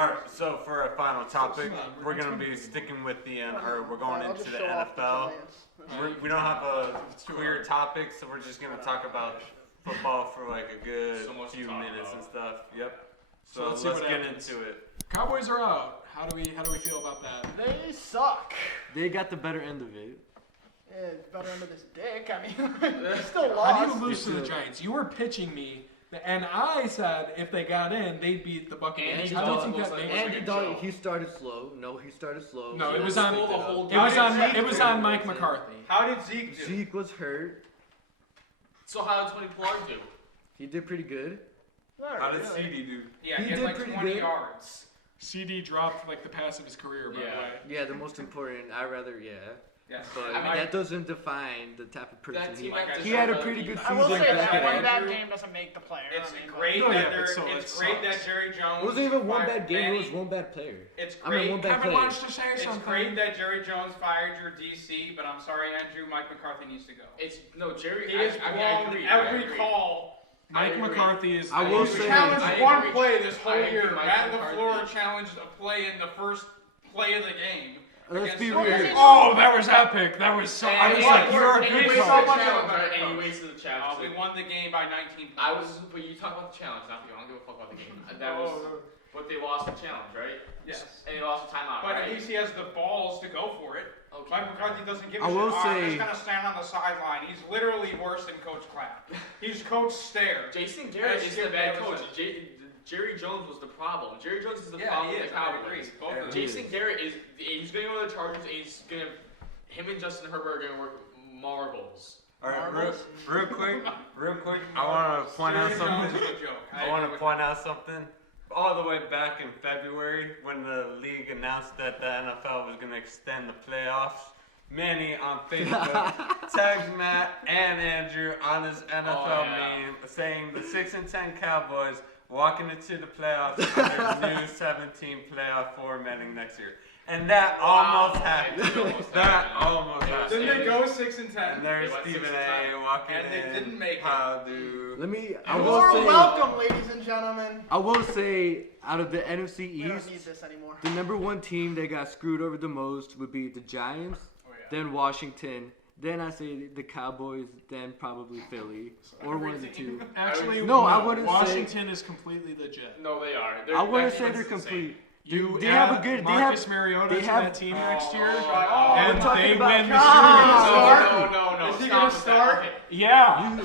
All right, so for our final topic, we're going to be sticking with we're going into the NFL. We don't have a clear topic, so we're just going to talk about football for like a good few minutes and stuff. Yep. So let's get into it. Cowboys are out. How do we feel about that? They suck. They got the better end of it. Yeah, it's better under this dick. I mean, they still lost. How do you lose to the Giants? You were pitching me, and I said if they got in, they'd beat the Buccaneers. How do you think that made Andy Dalton, he started slow. No, he started slow. No, it was on Mike McCarthy. How did Zeke do? Zeke was hurt. So how did Tony Pollard do? He did pretty good. How did CD do? Yeah, he did like 20 good. yards. CD dropped like the pass of his career, by the way. Yeah, the most important. Yes. But that doesn't define the type of person he is. Like He had a pretty good season. I will say that one bad Andrew, game doesn't make the player. It's I mean, great that Jerry Jones. It wasn't even one bad game. It was one bad player. It's great. One bad Kevin player. wants to say It's something. great that Jerry Jones fired your DC, but I'm sorry, Andrew. Mike McCarthy needs to go. Jerry. He has blown every call. Mike McCarthy is. I will say. Challenged one play this whole year. Matt LaFleur challenged a play in the first play of the game. Let's be real. real. Oh, that was epic. That was so. I was like, you're a he good wasted coach. the challenge, and he wasted the challenge. We won the game by 19 points. But you talk about the challenge, not the game. I don't give a fuck about the game. That was, but they lost the challenge, right? Yes. And they lost the timeout, But right? at least he has the balls to go for it. Okay. Mike McCarthy doesn't give a I shit. will say- He's going to stand on the sideline. He's literally worse than Coach Clapp. He's Coach Stare. Jason Garrett is the bad coach. Jerry Jones was the problem. Jerry Jones is the problem with the Cowboys. Jason Garrett he's going to go to the Chargers, and him and Justin Herbert are going to work marbles. All right, real quick, I want to point out something. I want to point out something. All the way back in February, when the league announced that the NFL was going to extend the playoffs, Manny on Facebook tagged Matt and Andrew on his NFL meme saying the 6-10 Cowboys walking into the playoffs under the new 17 playoff formatting next year. And that almost happened. That almost happened. Didn't they go 6-10? And there's Stephen A. walking in. And they didn't make it. How do... You're welcome, ladies and gentlemen. I will say, out of the NFC We don't East, need this anymore. the number one team that got screwed over the most would be the Giants, then Washington, then I say the Cowboys, then probably Philly, or one of the two. Actually, No, I wouldn't say- Washington is completely legit. No, they are. I wouldn't say they're complete. You They have a good. Marcus Mariota to have- that team next year, Oh, and we're talking they about win the Cowboys. No. Is he Stop gonna with that. start? Okay. Yeah.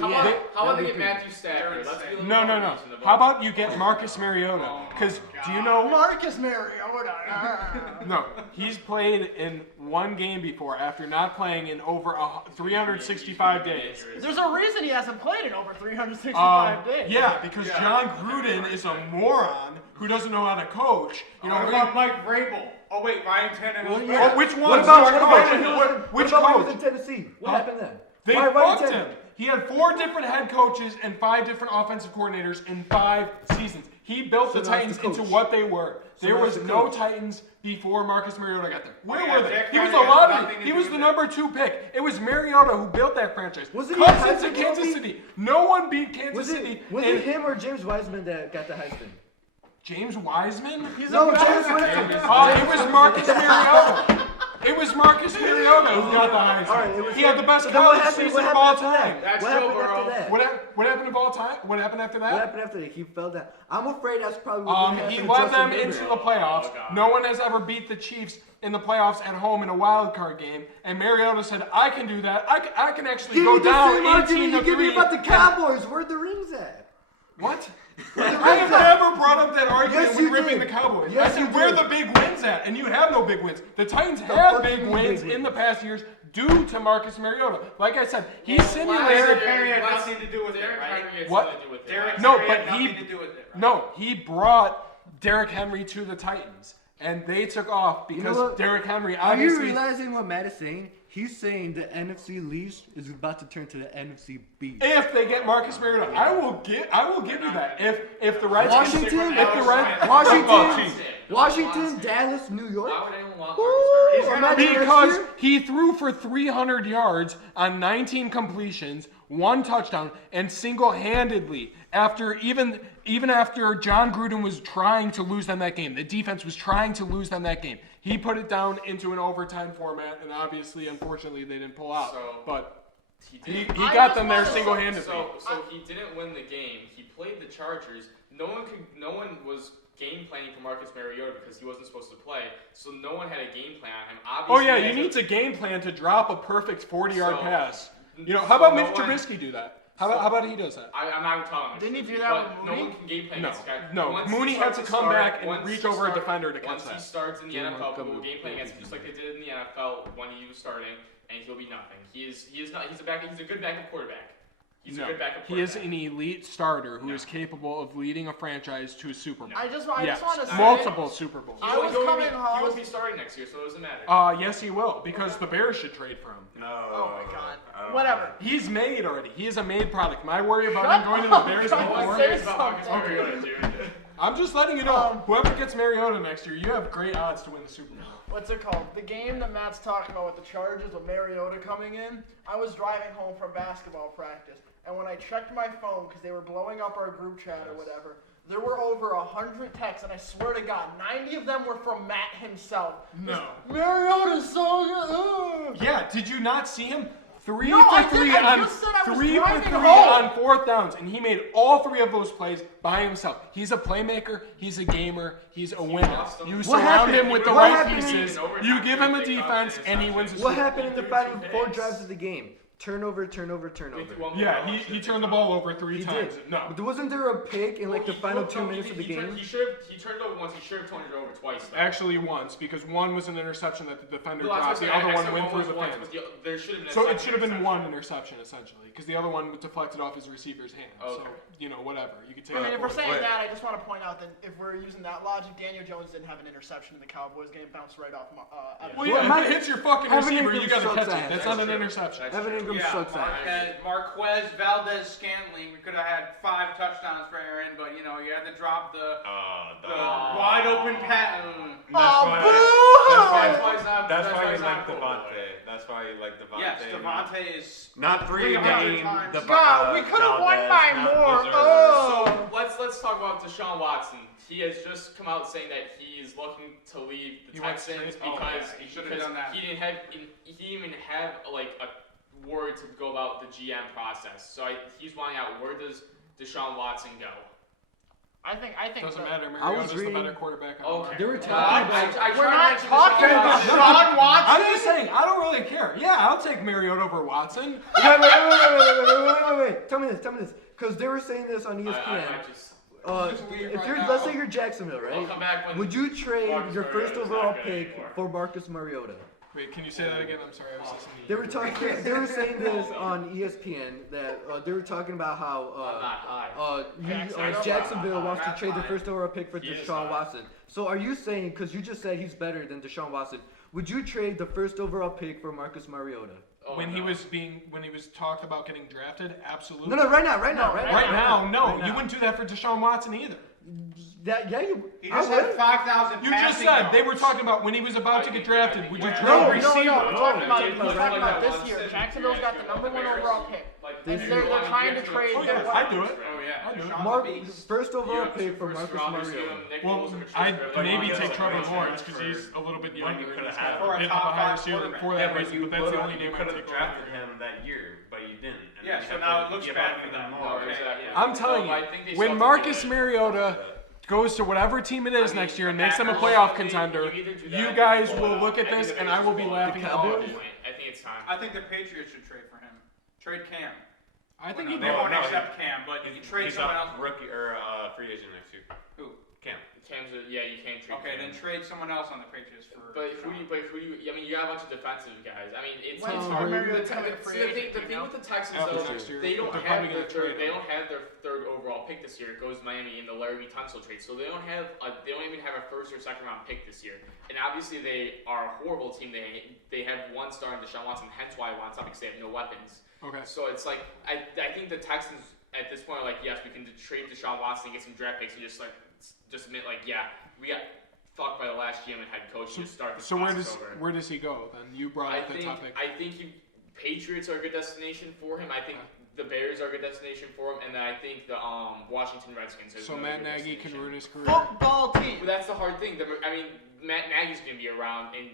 How about they get Matthew Stafford? Let's be No. How about you get Marcus Mariota? Because do you know? Marcus Mariota. No, he's played in one game before after not playing in over 365 days. There's a reason he hasn't played in over 365 days. Yeah, because John Gruden is a moron who doesn't know how to coach. You know, What about Mike Vrabel? Oh, wait, Ryan Tannehill. Oh, which one? What about Which when he coach? was in Tennessee? What happened then? They Why fucked Tannehill? him. He had 4 different head coaches and 5 different offensive coordinators in 5 seasons. He built the that's Titans the into coach. what they were. There that's was the no coach. Titans before Marcus Mariota got there. Where yeah, were they? Jack He was a Carney has lottery. nothing to He do was with the it. number 2 pick. It was Mariota who built that franchise. Wasn't he a Cousins to Heisman Kansas trophy? City. No one beat Kansas Was City. it him or James Wiseman that got the Heisman? James Wiseman? No, James Wiseman. It was Marcus Mariota. It was Marcus Mariota who got the Heisman. All right, it was he had the best So then what college happened- season what of all happened after time. that? What happened after that? What happened of all time? What happened after that? What happened after that? He fell down. I'm afraid that's probably what happened He to led Justin them Bieber. into the playoffs. No one has ever beat the Chiefs in the playoffs at home in a wild card game. And Mariota said, "I can do that. I can actually Give go me the down same argument 18 you to give me 3." about the Cowboys. Where the rings at? What? I have never brought up that argument Yes, when you ripping did. the Cowboys. Yes, I you said, where did. are the big wins at? And you have no big wins. The Titans fuck have you big mean wins big in the wins? past years due to Marcus Mariota. Like I said, he Derrick simulated. Henry had nothing to do with it, Derrick right? Henry had What? something to do with it. Derrick No, Henry but had nothing to do with it, right? No, he brought Derrick Henry to the Titans. And they took off because what? Derrick Henry Are you obviously. realizing what Matt is saying? He's saying the NFC Least is about to turn to the NFC Beast. If they get Marcus Mariota, I will give you that. If the Redskins, Washington, if the Red, Washington, Dallas, New York. Why would anyone want Woo! Marcus Mariota? Imagine next because year. he threw for 300 yards on 19 completions, 1 touchdown, and single-handedly even after John Gruden was trying to lose them that game, the defense was trying to lose them that game. He put it down into an overtime format, and obviously, unfortunately, they didn't pull out. But he got them there single-handedly. So he didn't win the game. He played the Chargers. No one was game planning for Marcus Mariota because he wasn't supposed to play. So no one had a game plan on him. Obviously, he needs a game plan to drop a perfect 40-yard pass. How about Mitch Trubisky do that? How about he does that? I'm not even telling him. Didn't he do that with Mooney? No one can game plan against this guy. No, Mooney had to come back and reach over a defender to catch that. Once he starts in the NFL, people will game plan against him just like they did in the NFL when he was starting, and he'll be nothing. He's a good backup quarterback. He's a good backup quarterback. He is an elite starter who is capable of leading a franchise to a Super Bowl. I just want to say multiple Super Bowls. I was coming home. He won't be starting next year, so it doesn't matter. Yes, he will, because the Bears should trade for him. No. Oh my God. Whatever. He's made already. He is a made product. My worry about him going to the Bears before. I'm just letting you know. Whoever gets Mariota next year, you have great odds to win the Super Bowl. What's it called? The game that Matt's talking about with the Chargers with Mariota coming in. I was driving home from basketball practice, and when I checked my phone because they were blowing up our group chat or whatever, there were over 100 texts, and I swear to God, 90 of them were from Matt himself. No. Mariota's so good. Yeah. Did you not see him? 3 No, I for 3 did. I on just said I was 3 for driving 3 home. on 4th downs, and he made all 3 of those plays by himself. He's a playmaker. He's a gamer. He's a winner. You surround him with the right pieces. You give him a defense, and he wins. What happened in the final 4 drives of the game? Turnover. Yeah, he turned the ball over 3 times. Did. No. But wasn't there a pick in the final 2 minutes of the game? He turned it over once. He should have turned it over twice. Though. Actually, once, because one was an interception that the defender No, dropped. The other one went through the fence. There should have been. So it should have been 1 interception essentially, because the other one deflected off his receiver's hand. Okay. So whatever. You could take. I mean, if we're saying Wait. that, I just want to point out that if we're using that logic, Daniel Jones didn't have an interception in the Cowboys game, bounced right off. Evans. Well, yeah, if it hits your fucking Evan receiver, Ingram you got to sucks catch it. ass. That's not an interception. Evan Ingram sucks ass. Marquez Valdez-Scantling. We could have had 5 touchdowns for Aaron, but you had to drop the wide open pass. That's why you like Devontae. That's why you like Devontae. Yes, Devontae is not 3 named. God, we could have won by more. So let's talk about Deshaun Watson. He has just come out saying that he is looking to leave the Texans because he should have done that. He didn't even have a word to go about the GM process. So he's wanting out. Where does Deshaun Watson go? I think Doesn't matter. I was Mariota's the reading- better quarterback. Okay. They were talking about. We're not talking about Deshaun Watson. I'm just saying, I don't really care. Yeah, I'll take Mariota over Watson. Wait. Tell me this. Because they were saying this on ESPN. Let's say you're Jacksonville, I'll right? come back when Would you trade Marcus your first Mariota's overall not good pick anymore. for Marcus Mariota? Wait, can you say that again? I'm sorry, I was listening. They were saying this on ESPN that they were talking about how Jacksonville wants to trade the first overall pick for Deshaun Watson. So are you saying, because you just said he's better than Deshaun Watson, would you trade the first overall pick for Marcus Mariota? When he was talked about getting drafted, absolutely. No, right now. Right now, no. Right now. You wouldn't do that for Deshaun Watson either. He just had 5,000 You just said they were talking about when he was about to get drafted. Would you trade No, receiver? we're talking about this year. Jacksonville's got the number 1 overall pick. And they're trying to trade. Oh yeah, I'd do it. Oh yeah. I'd do it. First overall pick for Marcus Mariota. Well, I'd maybe take Trevor Lawrence because he's a little bit younger and he's got a bit of a higher ceiling for that reason. But that's the only name I could have take. drafted him that year, but you didn't. And Yeah, you so have now to it looks give bad up for even them. more. I'm telling you, when Marcus Mariota goes to whatever team it is next year and makes them a playoff contender, you guys will look at this and I will be laughing at all of you. I think it's time. I think the Patriots should trade for him. Trade Cam. I think They he won't No, accept Cam, but you can trade He's someone a else. rookie or free agent next year. Who? Cam. You can't trade. Okay, him. then trade someone else on the Patriots for. But who you? I mean, you got a bunch of defensive guys. I mean, it's When's hard. Mariota's The gonna be a free thing agent, you know? with the Texans After though, next year, they don't they're have probably their gonna trade third. They him. don't have their 3rd overall pick this year. It goes to Miami in the Larry Tunsil trade, so they don't have. They don't even have a 1st or 2nd round pick this year. And obviously, they are a horrible team. They have 1 star in Deshaun Watson. Hence why I want something because they have no weapons. Okay. So it's like I think the Texans at this point are like, yes, we can trade Deshaun Watson and get some draft picks and just admit we got fucked by the last GM and head coach. Just start this process over. Where does he go then? You brought up the topic. I think Patriots are a good destination for him. I think the Bears are a good destination for him, and then I think the Washington Redskins. So Matt Nagy can ruin his career. Football team. But that's the hard thing. I mean, Matt Nagy's going to be around, and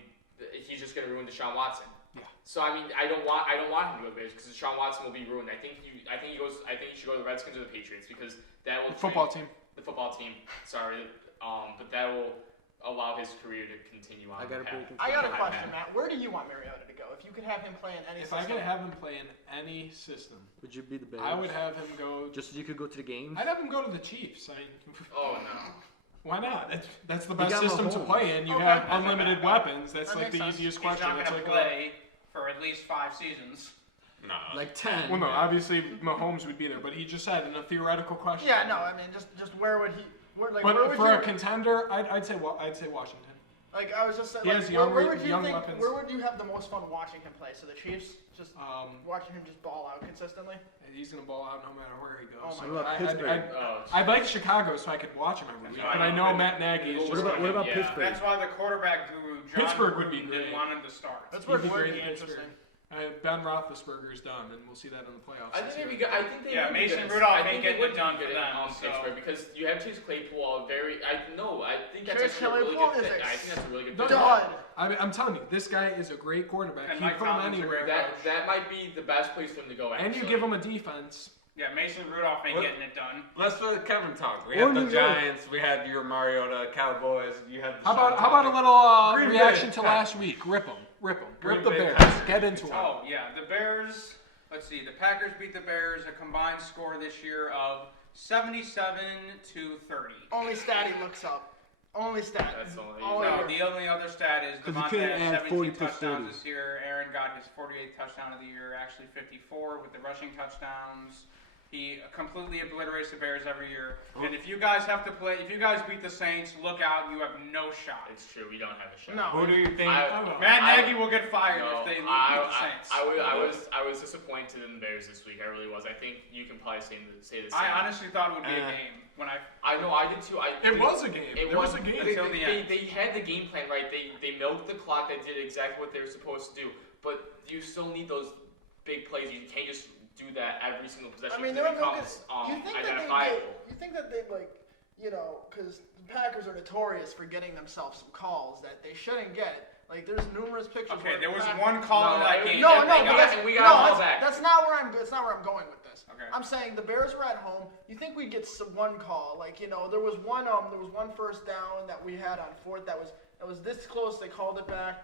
he's just going to ruin Deshaun Watson. Yeah. So I mean, I don't want him to go to the Bears because Deshaun Watson will be ruined. I think he should go to the Redskins or the Patriots because that will The football team. The football team. Sorry, but that will allow his career to continue on. I got a question, Matt. Where do you want Mariota to go? If you could have him play in any system. If I could have him play in any system, Would you be the Bears? I would have him go. Just so you could go to the games. I'd have him go to the Chiefs. Oh no. Why not? That's the best got system to Mahomes. play in. You Okay. have unlimited weapons. That's That like makes the sense. easiest He's question. not It's going to like play for at least 5 seasons. No. Like 10. well, no, obviously Mahomes would be there, but he just said in a theoretical question. Yeah, no, I mean, just where would he? Where But would for you? a contender, I'd say Washington. Like I was just saying, He like, has where would you young think? weapons. Where would you have the most fun watching him play? So the Chiefs, just watching him just ball out consistently. He's gonna ball out no matter where he goes. Oh my So God. I'd- Pittsburgh. I'd like Chicago so I could watch him every week, right. but I know Matt Nagy is What just. about Yeah, Pittsburgh? that's why the quarterback guru John Pittsburgh would be Gruden great. didn't want him to start. That's He'd where be it would great be in Pittsburgh. interesting. Ben Roethlisberger's done, and we'll see that in the playoffs. I this think year. they Yeah, would be Mason good. Rudolph I ain't think getting they it would done be good for them, in so- Pittsburgh because you have Chase Claypool. I think that's Chase actually a really Claypool good is fit. a I think that's a really good Done. fit. Dud. I'm telling you, this guy is a great quarterback. And You Mike put him Tomlin's a anywhere, great That might be the best place for him to go. and Actually. you give him a defense. Yeah, Mason Rudolph ain't What? getting it done. Let's let Kevin talk. We Or had the New York. Giants. We had your Mariota Cowboys. You had. How about a Deshaun little Green Bay reaction to Packers. last week? Rip them, rip Green the Bay Bears. Packers. Get into it. Oh yeah, the Bears. Let's see. The Packers beat the Bears a combined score this year of 77-30. Only stat he looks up. Only stat. That's only- All No, year. the only other stat is 'Cause you Devontae couldn't has add 17 40 plus touchdowns 30. this year. Aaron got his 48th touchdown of the year, actually 54 with the rushing touchdowns. He completely obliterates the Bears every year. And if you guys beat the Saints, look out, you have no shot. It's true. We don't have a shot. No. Who do you think? Matt Nagy will get fired No, if they beat I, the Saints. I was disappointed in the Bears this week. I really was. I think you can probably say the same. I honestly thought it would be a game when I know. I did too. It was a game. It There was a game. until the end. They had the game plan right. They milked the clock. They did exactly what they were supposed to do. But you still need those big plays. You can't just do that every single possession. I mean, because they're it milking. becomes You think that identifiable. you think that they like, because the Packers are notorious for getting themselves some calls that they shouldn't get. Like, there's numerous pictures. Okay, where there was Packers- one call in No, that game. No, Yeah, no, we but got- that's, we got no, a call that's, back. that's not where I'm going with this. Okay. I'm saying the Bears were at home. You think we'd get one call? Like, there was one first down that we had on fourth that was this close. They called it back.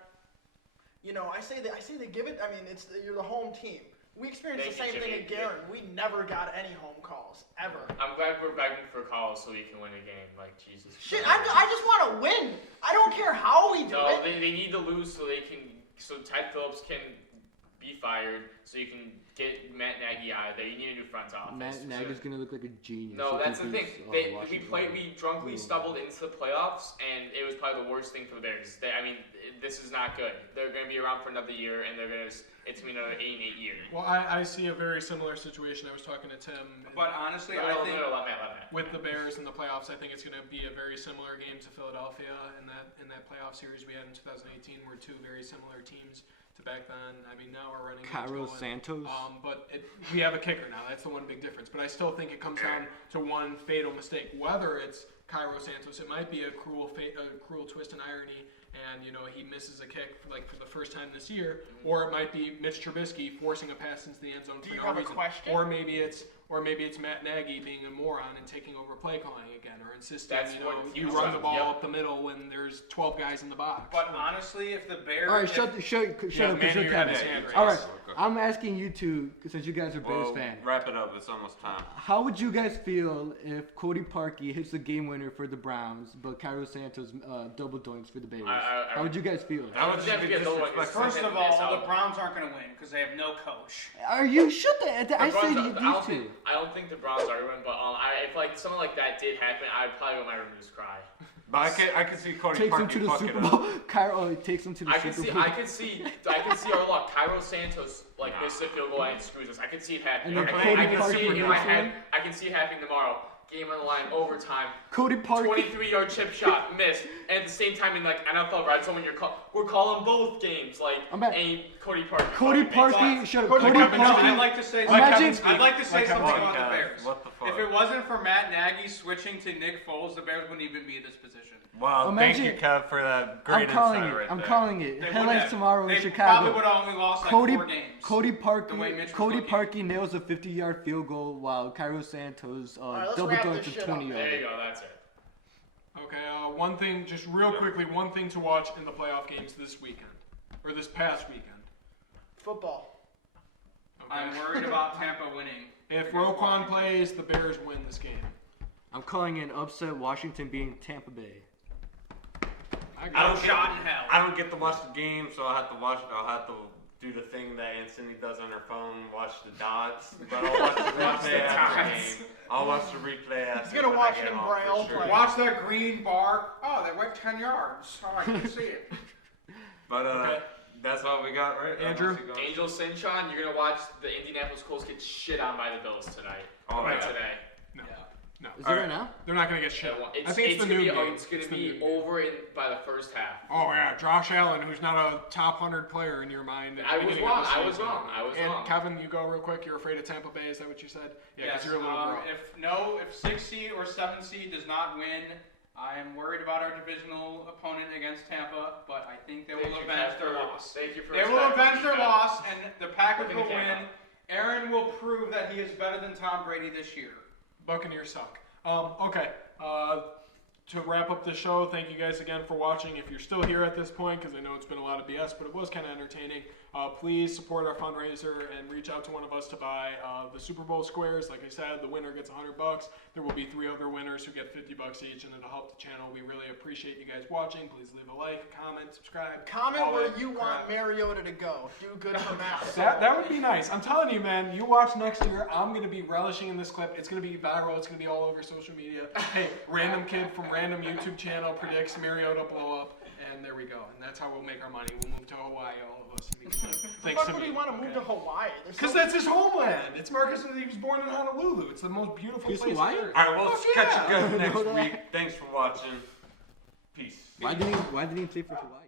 I say they give it. I mean, you're the home team. We experienced the Thank same you, thing at Jimmy. Guerin. We never got any home calls ever. I'm glad we're begging for calls so we can win a game. Like Jesus. Shit, Christ. I just want to win. I don't care how we do No, it. they need to lose so Ted Phillips can be fired, so you can get Matt Nagy out of there. You need a new front office. Matt Nagy's gonna look like a genius. No, if that's he the thing. beats, We drunkenly stumbled into the playoffs, and it was probably the worst thing for the Bears. This is not good. They're going to be around for another year, and it's going to be another 8-8 year. Well, I see a very similar situation. I was talking to Tim. But honestly, No, I think let Matt. With the Bears in the playoffs, I think it's going to be a very similar game to Philadelphia in that playoff series we had in 2018. We're two very similar teams to back then. I mean, now we're running. Cairo Santos. But we have a kicker now. That's the one big difference. But I still think it comes down to one fatal mistake. Whether it's Cairo Santos, it might be a cruel twist and irony, and he misses a kick for the first time this year, or it might be Mitch Trubisky forcing a pass into the end zone Do for you no have a reason. question? Or maybe it's Matt Nagy being a moron and taking over play calling again, or insisting That's what you he run was- the ball yep. up the middle when there's 12 guys in the box. But honestly, if the Bears, All right, shut up, because you're Manny, you had his Kevin. hand raised. All right, Okay. I'm asking you two, since you guys are Bears Well, fans. wrap it up. It's almost time. How would you guys feel if Cody Parkey hits the game winner for the Browns, but Cairo Santos double doinks for the Bears? I How would you guys feel? That would just be disrespectful. first of all, the Browns aren't going to win because they have no coach. Are you shut the? I say I these two. don't think the Browns are going to win, but if something like that did happen, I'd probably go my room and just cry. But I could see Cody Takes him Parkey to the fuck Super it up. Bowl. Cairo takes him to the Super Bowl. I could see our luck. Cairo Santos misses a field goal and screws us. I could see it happening. And then I Cody can see Parkey it in my makes head. one. I can see it happening tomorrow. game on the line, overtime. Cody Parkey. 23-yard chip shot, missed. And at the same time, in like NFL red zone, when we're calling both games, like, and Cody Parkey. Cody Parkey, shut up. Cody Parkey. I'd like to say something about the Bears. What the fuck? If it wasn't for Matt Nagy switching to Nick Foles, the Bears wouldn't even be in this position. Wow, thank you, Kev, for that great insight right there. I'm calling it. They Headlines tomorrow in they Chicago. Probably would have only lost like 4 games. Cody Parkey nails a 50-yard field goal while Cairo Santos double dunks a 20-yard. There you go, that's it. Okay, one thing, just real quickly, one thing to watch in the playoff games this weekend, or this past weekend. Football. Okay. I'm worried about Tampa winning. If Roquan plays, the Bears win this game. I'm calling an upset Washington beating Tampa Bay. I don't get to watch the game, so I'll have to do the thing that Aunt Cindy does on her phone, watch the dots. But I'll watch the replay after the game. I'll watch the replay after. He's gonna watch it in Braille. Sure. Watch that green bar. Oh, they went 10 yards. Oh, I can see it. But that's all we got, right? Andrew? Angel Sinchon, you're gonna watch the Indianapolis Colts get shit on by the Bills tonight. Today. No. Is it right now? They're not going to get shit. I think it's the new game. It's going to be over by the first half. Oh, yeah. Josh Allen, who's not a top 100 player in your mind. I was wrong. And Kevin, you go real quick. You're afraid of Tampa Bay. Is that what you said? Yeah, yes. You're a little girl. If 6 seed or 7 seed does not win, I am worried about our divisional opponent against Tampa, but I think they will avenge their loss. They will avenge their loss, and the Packers will win. Aaron will prove that he is better than Tom Brady this year. Buccaneers suck. Okay. To wrap up the show, thank you guys again for watching. If you're still here at this point, because I know it's been a lot of BS, but it was kind of entertaining, please support our fundraiser and reach out to one of us to buy the Super Bowl squares. Like I said, the winner gets $100. There will be 3 other winners who get $50 each, and it'll help the channel. We really appreciate you guys watching. Please leave a like, comment, subscribe. Comment where you want Mariota to go. Do good for Matt. That would be nice. I'm telling you, man, you watch next year, I'm going to be relishing in this clip. It's going to be viral. It's going to be all over social media. Hey, random kid from random YouTube channel predicts Mariota blow up, and there we go. And that's how we'll make our money. We'll move to Hawaii, all of us. Thanks to Why would he want to move to Hawaii? Because that's his homeland. It's Marcus. He was born in Honolulu. It's the most beautiful place on earth. All right, we'll catch you guys next week. Thanks for watching. Peace. Why didn't he play for Hawaii?